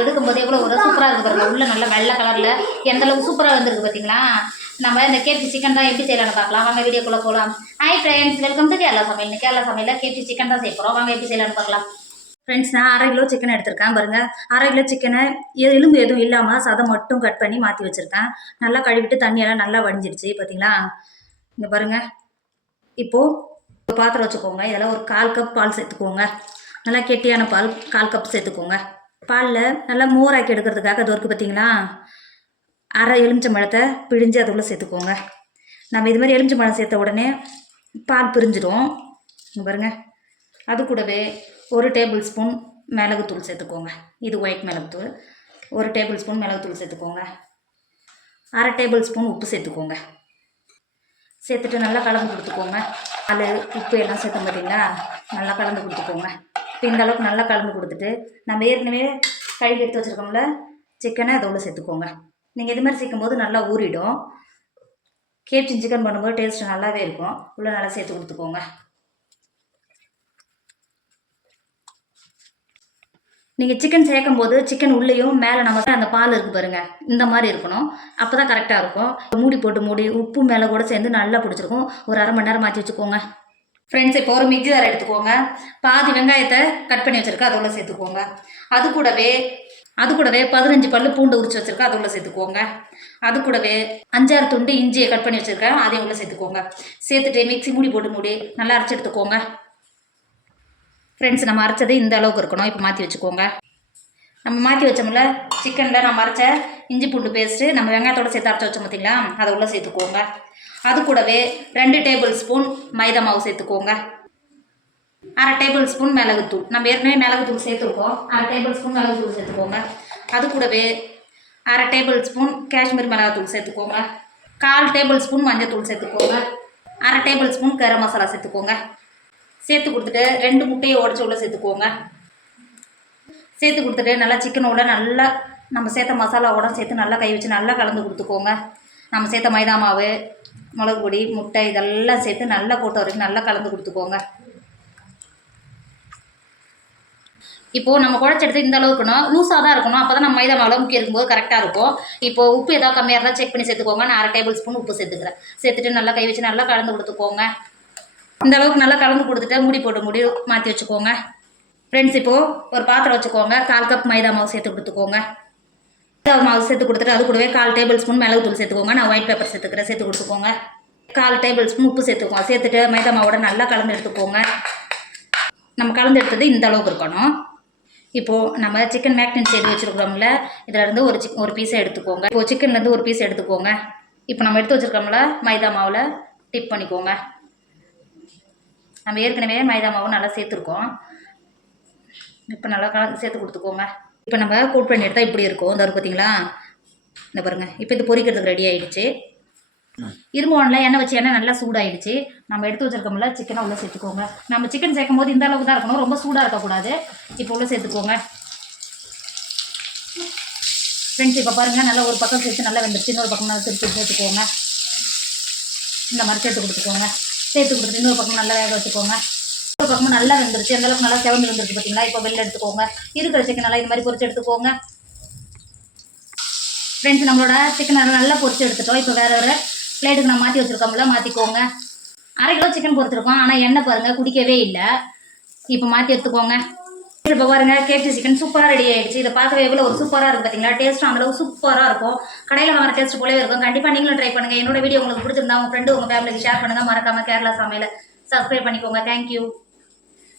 எடுக்கும்போது எவ்வளோ ஒரு சூப்பராக இருக்குது பாருங்க. உள்ள நல்ல வெள்ளை கலரில் எந்த அளவுக்கு சூப்பராக வந்திருக்கு பார்த்தீங்களா நம்ம இந்த கேபி சிக்கன் தான் எப்படி செய்யலாம்னு பார்க்கலாம். வாங்க வீடியோக்குள்ளே போகலாம் hi friends welcome to Kerala சமையல். இன்னைக்கு கேரளா சமையலில் கேபி சிக்கன் தான் செய்ய போகிறோம் வாங்க எப்படி செய்யலாம்னு பார்க்கலாம். ஃப்ரெண்ட்ஸ் நான் அரை கிலோ சிக்கன் எடுத்திருக்கேன் பாருங்கள் அரை கிலோ சிக்கனை எலும்பு எதுவும் இல்லாமல் சதம் மட்டும் கட் பண்ணி மாற்றி வச்சுருக்கேன். நல்லா கழுவிட்டு தண்ணியெல்லாம் நல்லா வடிஞ்சிருச்சு பார்த்தீங்களா இங்கே பாருங்கள் இப்போது ஒரு பாத்திரம் வச்சுக்கோங்க. இதெல்லாம் ஒரு கால் கப் பால் சேர்த்துக்கோங்க. நல்லா கெட்டியான பால் கால் கப் சேர்த்துக்கோங்க. பாலில் நல்லா மோராக்கி எடுக்கிறதுக்காக அது இருக்குது பார்த்தீங்களா அரை எலுமிச்சம்பழத்தை பிழிஞ்சு அதுக்குள்ளே சேர்த்துக்கோங்க. நம்ம இது மாதிரி எலுமிச்சம்பழம் சேர்த்த உடனே பால் பிரிஞ்சிடும். பாருங்க. அது கூடவே ஒரு டேபிள் ஸ்பூன் மிளகுத்தூள் சேர்த்துக்கோங்க. இது ஒயிட் மிளகுத்தூள். ஒரு டேபிள் ஸ்பூன் மிளகுத்தூள் சேர்த்துக்கோங்க. அரை டேபிள் ஸ்பூன் உப்பு சேர்த்துக்கோங்க. சேர்த்துட்டு நல்லா கலந்து கொடுத்துக்கோங்க. அது உப்பு எல்லாம் சேர்த்தோம் பார்த்தீங்களா நல்லா கலந்து கொடுத்துக்கோங்க. இப்போ இந்த அளவுக்கு நல்லா கலந்து கொடுத்துட்டு நம்ம ஏற்கனவே கழுவி எடுத்து வச்சுருக்கோம்ல சிக்கனை அதோட சேர்த்துக்கோங்க. நீங்கள் இது மாதிரி சேர்க்கும்போது நல்லா ஊறிடும். கேப்சின் சிக்கன் பண்ணும்போது டேஸ்ட் நல்லாவே இருக்கும். உள்ளே நல்லா சேர்த்து கொடுத்துக்கோங்க. நீங்கள் சிக்கன் சேர்க்கும் போது சிக்கன் உள்ளேயும் மேலே நமக்கு அந்த பால் இருக்கு பாருங்க இந்த மாதிரி இருக்கணும். அப்போ தான் கரெக்டாக இருக்கும். மூடி போட்டு மூடி உப்பு மேலே கூட சேர்ந்து நல்லா பிடிச்சிருக்கும். ஒரு அரை மணி நேரம் மாற்றி வச்சுக்கோங்க. ஃப்ரெண்ட்ஸ் இப்போ ஒரு மிக்ஸி ஜார் எடுத்துக்கோங்க. பாதி வெங்காயத்தை கட் பண்ணி வச்சுருக்கேன் அதோட சேர்த்துக்கோங்க. அது கூடவே அது கூடவே பதினஞ்சு பல்லு பூண்டு உரிச்சு வச்சுருக்கேன் அது உள்ளே சேர்த்துக்கோங்க. அது கூடவே அஞ்சாறு துண்டு இஞ்சியை கட் பண்ணி வச்சுருக்கேன் அதையும் உள்ள சேர்த்துக்கோங்க. சேர்த்துட்டு மிக்ஸி மூடி போட்டு மூடி நல்லா அரைச்சி எடுத்துக்கோங்க. ஃப்ரெண்ட்ஸ் நம்ம அரைச்சது இந்த அளவுக்கு இருக்கணும் இப்போ மாற்றி வச்சுக்கோங்க. நம்ம மாற்றி வச்சோம்ல சிக்கனில் நம்ம அரைச்ச இஞ்சி பூண்டு பேஸ்ட்டு நம்ம வெங்காயத்தோட சேர்த்து அரைச்சி வச்சோம் பார்த்தீங்களா அதை உள்ளே சேர்த்துக்கோங்க. அது கூடவே ரெண்டு டேபிள் ஸ்பூன் மைதா மாவு சேர்த்துக்கோங்க. அரை டேபிள் ஸ்பூன் மிளகுத்தூள். நம்ம ஏற்கனவே மிளகுத்தூள் சேர்த்துருக்கோம். அரை டேபிள் ஸ்பூன் மிளகுத்தூள் சேர்த்துக்கோங்க. அது கூடவே அரை டேபிள் ஸ்பூன் காஷ்மீர் மிளகாத்தூள் சேர்த்துக்கோங்க. கால் டேபிள் ஸ்பூன் மஞ்சத்தூள் சேர்த்துக்கோங்க. அரை டேபிள் ஸ்பூன் கரம் மசாலா சேர்த்துக்கோங்க. சேர்த்து கொடுத்துட்டு ரெண்டு முட்டையை உடச்சி உள்ள சேர்த்துக்கோங்க. சேர்த்து கொடுத்துட்டு நல்லா சிக்கனோட நல்லா நம்ம சேர்த்த மசாலாவோட சேர்த்து நல்லா கை வச்சு நல்லா கலந்து கொடுத்துக்கோங்க. நம்ம சேர்த்த மைதா மாவு மிளகு பொடி முட்டை இதெல்லாம் சேர்த்து நல்லா போட்ட வரைக்கும் நல்லா கலந்து கொடுத்துக்கோங்க. இப்போது நம்ம குழச்செடுத்து இந்த அளவுக்கு இருக்கணும். லூஸாக தான் இருக்கணும். அப்போ தான் நம்ம மைதா மாவில் முக்கிய இருக்கும்போது கரெக்டாக இருக்கும். இப்போது உப்பு ஏதாவது கம்மியாக இருந்தால் செக் பண்ணி சேர்த்துக்கோங்க. நான் அரை டேபிள் ஸ்பூன் உப்பு சேர்த்துக்கிறேன். சேர்த்துட்டு நல்லா கை வச்சு நல்லா கலந்து கொடுத்துக்கோங்க. இந்த அளவுக்கு நல்லா கலந்து கொடுத்துட்டு மூடி போட்டு மூடி மாற்றி வச்சுக்கோங்க. ஃப்ரெண்ட்ஸ் இப்போது ஒரு பாத்திரம் வச்சுக்கோங்க. கால் கப் மைதா மாவு சேர்த்து கொடுத்துக்கோங்க. மாவு சேர்த்து கொடுத்துட்டு அது கூடவே கால் டேபிள் ஸ்பூன் மிளகு தூள் சேர்த்துக்கோங்க. நான் ஒயிட் பேப்பர் சேர்த்துக்கிறேன். சேர்த்து கொடுத்துக்கோங்க. கால் டேபிள் ஸ்பூன் உப்பு சேர்த்துக்கோங்க. சேர்த்துட்டு மைதா மாவோட நல்லா கலந்து எடுத்துக்கோங்க. நம்ம கலந்து எடுத்தது இந்த அளவுக்கு இருக்கணும். இப்போது நம்ம சிக்கன் மேக்னேட் செய்து வச்சுருக்கோம்ல இதிலேருந்து ஒரு சிக் ஒரு பீஸை எடுத்துக்கோங்க. இப்போ சிக்கன்லேருந்து ஒரு பீஸ் எடுத்துக்கோங்க. இப்போ நம்ம எடுத்து வச்சுருக்கோம்ல மைதா மாவில் டிப் பண்ணிக்கோங்க. நம்ம ஏற்கனவே மைதா மாவு நல்லா சேர்த்துருக்கோம். இப்போ நல்லா கலந்து சேர்த்து கொடுத்துக்கோங்க. இப்போ நம்ம கூட் பண்ணி எடுத்தால் இப்படி இருக்கும். இந்த இருக்கு பார்த்தீங்களா இந்த பாருங்கள் இப்போ இது பொரிக்கிறதுக்கு ரெடி ஆயிடுச்சு. இரும்பு ஒன்றில் எண்ணெய் வச்சு எண்ணெய் நல்லா சூடாயிடுச்சு. நம்ம எடுத்து வச்சிருக்கோம்ல சிக்கனை உள்ளே சேர்த்துக்கோங்க. நம்ம சிக்கன் சேர்க்கும் போது இந்த அளவுக்கு தான் இருக்கணும். ரொம்ப சூடாக இருக்கக்கூடாது. இப்போ உள்ளே சேர்த்துக்கோங்க. ஃப்ரெண்ட்ஸ் இப்போ பாருங்கள் நல்லா ஒரு பக்கம் சேர்த்து நல்லா வெந்துருச்சு. இன்னொரு பக்கம் நல்லா திருப்பி சேர்த்துக்கோங்க. இந்த மாதிரி சேர்த்து கொடுத்துக்கோங்க. சேர்த்து கொடுத்துட்டு இன்னொரு பக்கம் நல்லா வேக வச்சுக்கோங்க. ஒரு பக்கமும் நல்லா வெந்துருச்சு. அந்த அளவுக்கு நல்லா செவந்து வந்துருக்கு பார்த்தீங்களா இப்போ வெளில எடுத்துக்கோங்க. இருக்கிற சிக்கன் நல்லா இது மாதிரி பொரிச்சு எடுத்துக்கோங்க. ஃப்ரெண்ட்ஸ் நம்மளோட சிக்கன் நல்லா பொறிச்சு எடுத்துட்டோம். இப்போ வேற ஒரு பிளேட்டுக்கு நான் மாற்றி வச்சுருக்கோம்ல மாற்றிக்கோங்க அரை கிலோ சிக்கன் பொரிச்சிருக்கோம். ஆனால் எண்ணெய் பாருங்கள் குடிக்கவே இல்லை. இப்போ மாற்றி எடுத்துக்கோங்க. இப்போ பாருங்க கேப்சி சிக்கன் சூப்பராக ரெடி ஆயிடுச்சு. இதை பார்க்கவே எவ்வளோ ஒரு சூப்பராக இருக்கும் பார்த்தீங்களா டேஸ்ட்டும் அந்தளவு சூப்பராக இருக்கும். கடையில் வாங்குற டேஸ்ட் போலவே இருக்கும். கண்டிப்பாக நீங்களும் ட்ரை பண்ணுங்கள் என்னோட வீடியோ உங்களுக்கு பிடிச்சிருந்தா உங்கள் ஃப்ரெண்டு உங்கள் ஃபேமிலிக்கு ஷேர் பண்ணுங்கள் மறக்காமல் கேரளா சமையல சப்ஸ்கிரைப் பண்ணிக்கோங்க. தேங்க்யூ